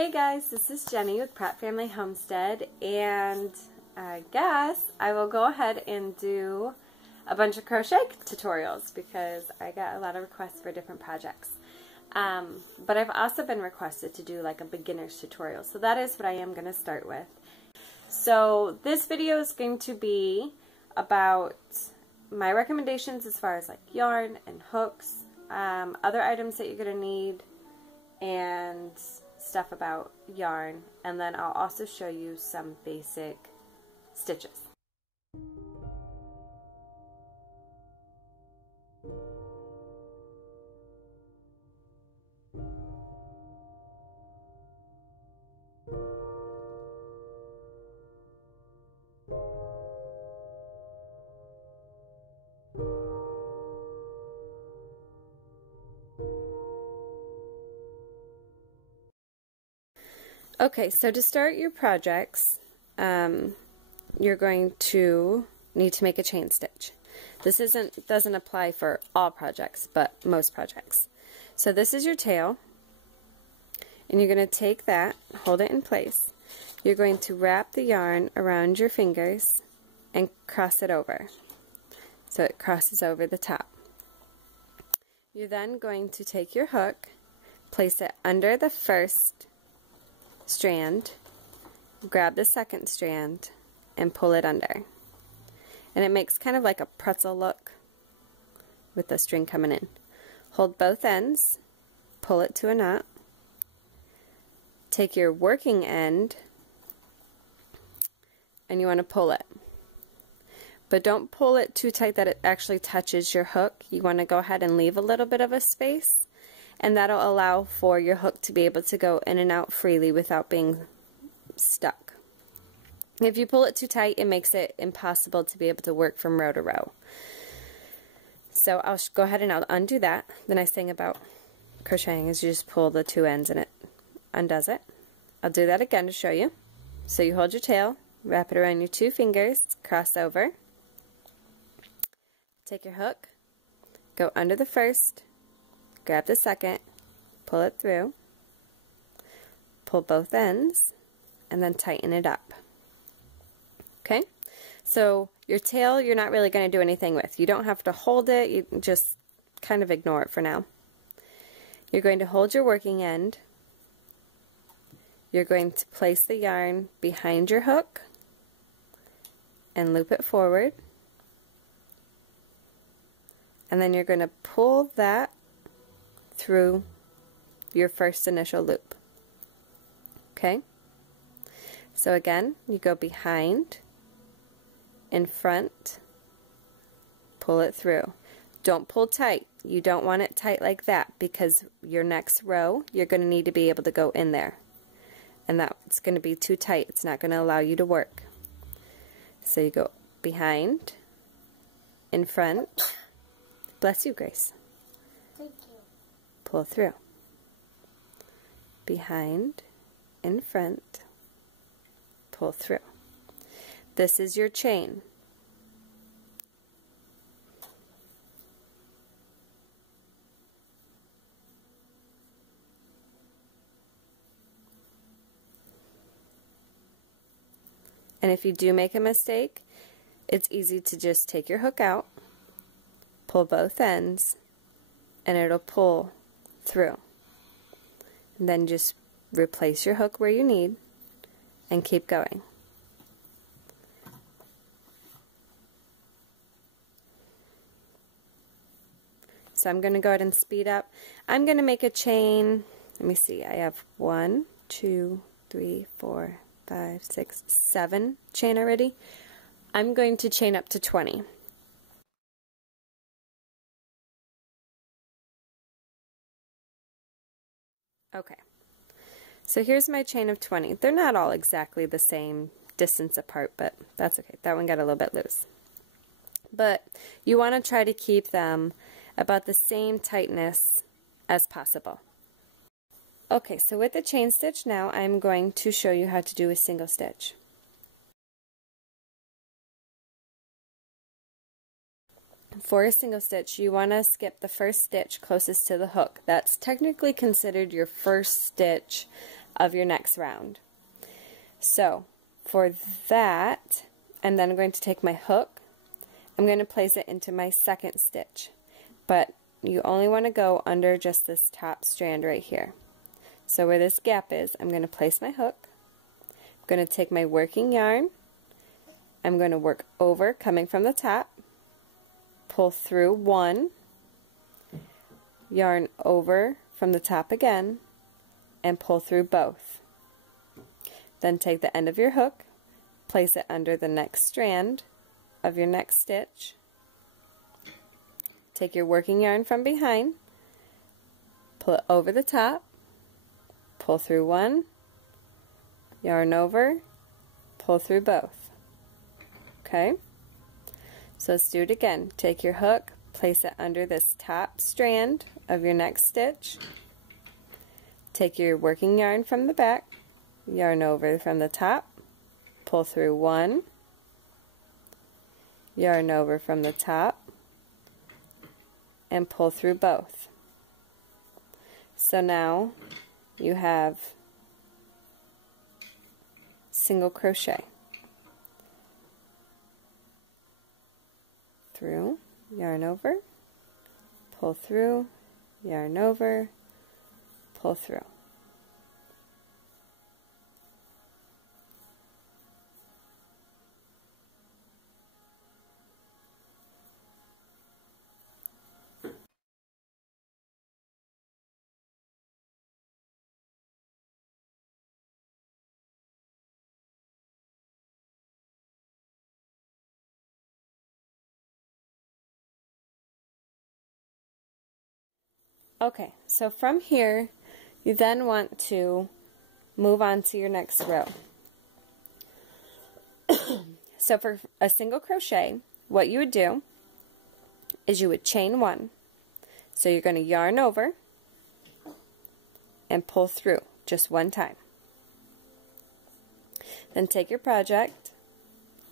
Hey guys, this is Jenny with Pratt Family Homestead, and I guess I will go ahead and do a bunch of crochet tutorials because I got a lot of requests for different projects. But I've also been requested to do like a beginner's tutorial, so that is what I am going to start with. So this video is going to be about my recommendations as far as like yarn and hooks, other items that you're going to need, and stuff about yarn, and then I'll also show you some basic stitches. Okay, so to start your projects, you're going to need to make a chain stitch. This doesn't apply for all projects, but most projects. So this is your tail, and you're going to take that, hold it in place. You're going to wrap the yarn around your fingers and cross it over, so it crosses over the top. You're then going to take your hook, place it under the first strand, grab the second strand, and pull it under. And it makes kind of like a pretzel look with the string coming in. Hold both ends, pull it to a knot, take your working end, and you want to pull it. But don't pull it too tight that it actually touches your hook. You want to go ahead and leave a little bit of a space, and that'll allow for your hook to be able to go in and out freely without being stuck. If you pull it too tight, it makes it impossible to be able to work from row to row. So I'll go ahead and I'll undo that. The nice thing about crocheting is you just pull the two ends and it undoes it. I'll do that again to show you. So you hold your tail, wrap it around your two fingers, cross over, take your hook, go under the first, grab the second, pull it through, pull both ends, and then tighten it up. Okay? So your tail you're not really going to do anything with. You don't have to hold it, you just kind of ignore it for now. You're going to hold your working end. You're going to place the yarn behind your hook and loop it forward. And then you're going to pull that through your first initial loop. Okay? So again, you go behind, in front, pull it through. Don't pull tight. You don't want it tight like that because your next row, you're going to need to be able to go in there. And that's going to be too tight. It's not going to allow you to work. So you go behind, in front. Bless you, Grace. Thank you. Pull through. Behind, in front, pull through. This is your chain. And if you do make a mistake, it's easy to just take your hook out, pull both ends, and it'll pull through. And then just replace your hook where you need and keep going. So I'm going to go ahead and speed up. I'm going to make a chain. Let me see. I have 1, 2, 3, 4, 5, 6, 7 chain already. I'm going to chain up to 20. Okay. So here's my chain of 20. They're not all exactly the same distance apart, but that's okay. That one got a little bit loose. But you want to try to keep them about the same tightness as possible. Okay, so with the chain stitch now, I'm going to show you how to do a single stitch. For a single stitch, you want to skip the first stitch closest to the hook. That's technically considered your first stitch of your next round. So for that, I'm then going to take my hook. I'm going to place it into my second stitch, but you only want to go under just this top strand right here. So where this gap is, I'm going to place my hook. I'm going to take my working yarn. I'm going to work over, coming from the top, pull through one, yarn over from the top again, and pull through both. Then take the end of your hook, place it under the next strand of your next stitch. Take your working yarn from behind, pull it over the top, pull through one, yarn over, pull through both. Okay? So let's do it again. Take your hook, place it under this top strand of your next stitch. Take your working yarn from the back, yarn over from the top, pull through one, yarn over from the top, and pull through both. So now you have single crochet through, yarn over, pull through, yarn over, pull through. Okay, so from here, you then want to move on to your next row. So for a single crochet, what you would do is you would chain one. So you're going to yarn over and pull through just one time. Then take your project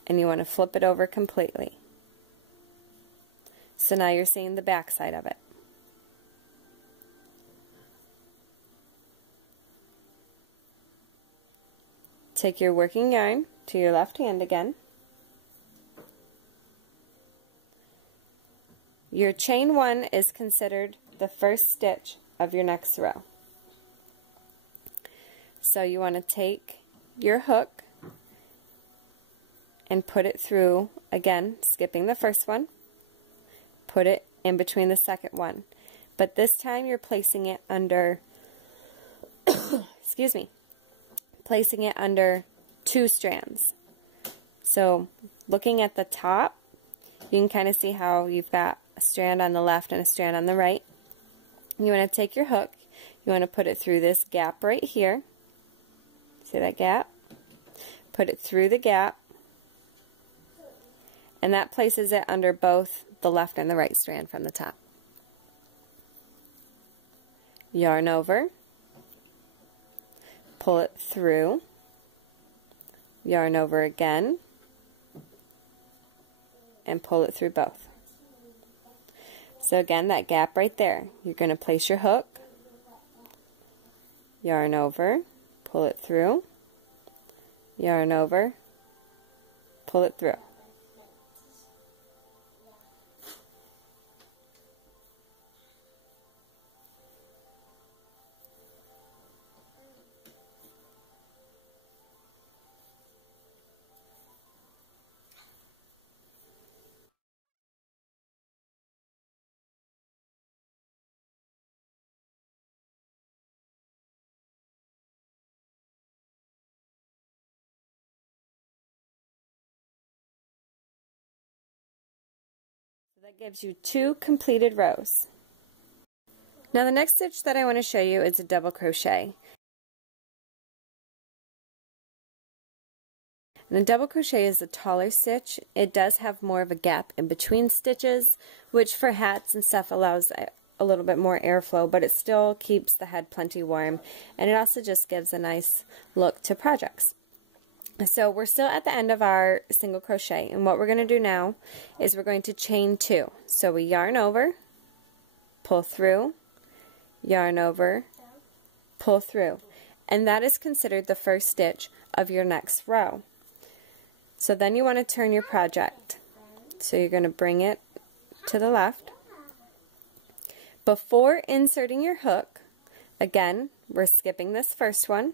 and you want to flip it over completely. So now you're seeing the back side of it. Take your working yarn to your left hand again. Your chain one is considered the first stitch of your next row. So you want to take your hook and put it through, again, skipping the first one, put it in between the second one. But this time you're placing it under, excuse me, placing it under two strands. So looking at the top, you can kind of see how you've got a strand on the left and a strand on the right. You want to take your hook, you want to put it through this gap right here. See that gap? Put it through the gap, and that places it under both the left and the right strand from the top. Yarn over, pull it through, yarn over again, and pull it through both. So again, that gap right there, you're going to place your hook, yarn over, pull it through, yarn over, pull it through. So that gives you 2 completed rows. Now the next stitch that I want to show you is a double crochet. And a double crochet is a taller stitch. It does have more of a gap in between stitches, which for hats and stuff allows a little bit more airflow, but it still keeps the head plenty warm, and it also just gives a nice look to projects. So we're still at the end of our single crochet, and what we're going to do now is we're going to chain 2. So we yarn over, pull through, yarn over, pull through, and that is considered the first stitch of your next row. So then you want to turn your project. So you're going to bring it to the left. Before inserting your hook, again, we're skipping this first one,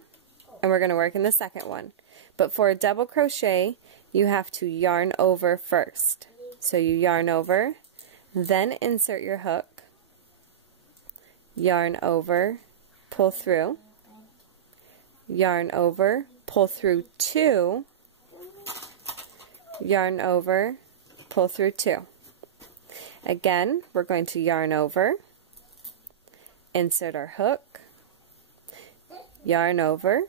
and we're going to work in the second one. But for a double crochet, you have to yarn over first. So you yarn over, then insert your hook, yarn over, pull through, yarn over, pull through 2, yarn over, pull through 2. Again, we're going to yarn over, insert our hook, yarn over,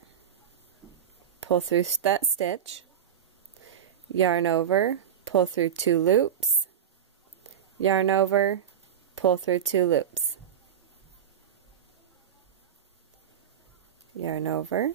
pull through that stitch, yarn over, pull through 2 loops, yarn over, pull through 2 loops, yarn over,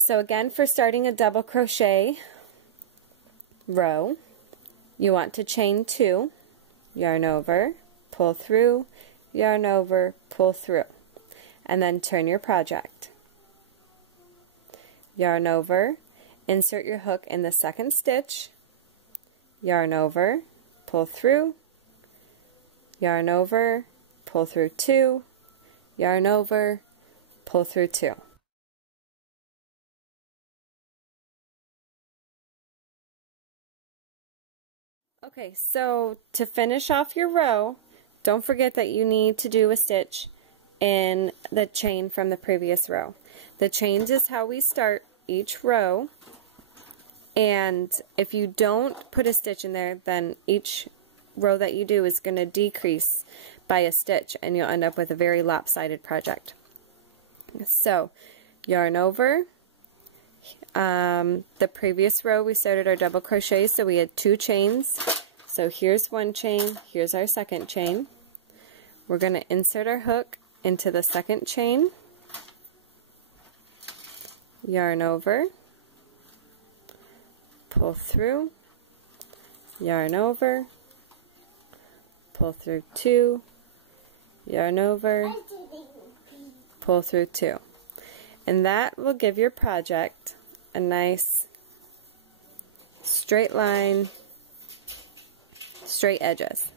So again, for starting a double crochet row, you want to chain 2, yarn over, pull through, yarn over, pull through, and then turn your project. Yarn over, insert your hook in the second stitch, yarn over, pull through, yarn over, pull through 2, yarn over, pull through 2. Okay, so to finish off your row, don't forget that you need to do a stitch in the chain from the previous row. The chains is how we start each row, and if you don't put a stitch in there, then each row that you do is going to decrease by a stitch, and you'll end up with a very lopsided project. So, yarn over. The previous row we started our double crochet, so we had 2 chains. So here's one chain, here's our second chain. We're going to insert our hook into the second chain, yarn over, pull through, yarn over, pull through 2, yarn over, pull through 2. And that will give your project a nice straight line, straight edges.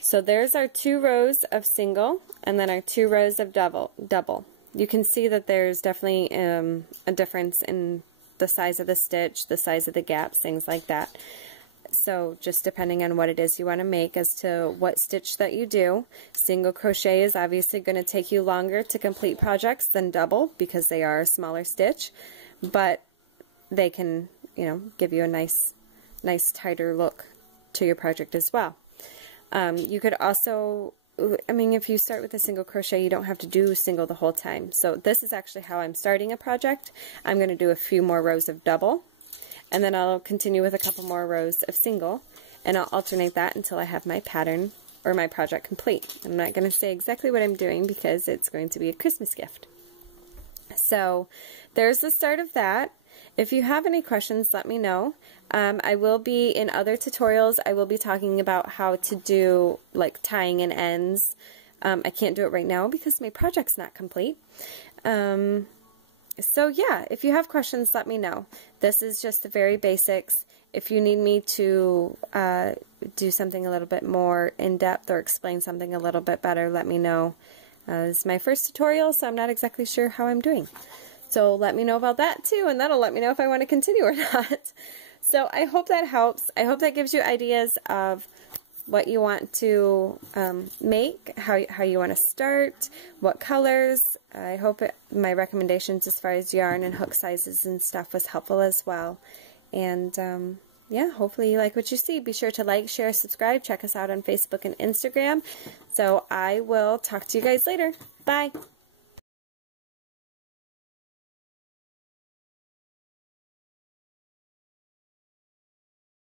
So there's our 2 rows of single and then our 2 rows of double. You can see that there's definitely a difference in the size of the stitch, the size of the gaps, things like that. So just depending on what it is you want to make as to what stitch that you do. Single crochet is obviously going to take you longer to complete projects than double because they are a smaller stitch, but they can, give you a nice tighter look to your project as well. You could also, if you start with a single crochet, you don't have to do single the whole time. So this is actually how I'm starting a project. I'm going to do a few more rows of double, and then I'll continue with a couple more rows of single, and I'll alternate that until I have my pattern or my project complete. I'm not going to say exactly what I'm doing because it's going to be a Christmas gift. So there's the start of that. If you have any questions, let me know. I will be in other tutorials. I will be talking about how to do like tying in ends. I can't do it right now because my project's not complete. So yeah, if you have questions, let me know. This is just the very basics. If you need me to do something a little bit more in-depth or explain something a little bit better, let me know. This is my first tutorial, so I'm not exactly sure how I'm doing. So let me know about that too, and that'll let me know if I want to continue or not. So I hope that helps. I hope that gives you ideas of what you want to make, how you want to start, what colors. I hope my recommendations as far as yarn and hook sizes and stuff was helpful as well. And yeah, hopefully you like what you see. Be sure to like, share, subscribe. Check us out on Facebook and Instagram. So I will talk to you guys later. Bye.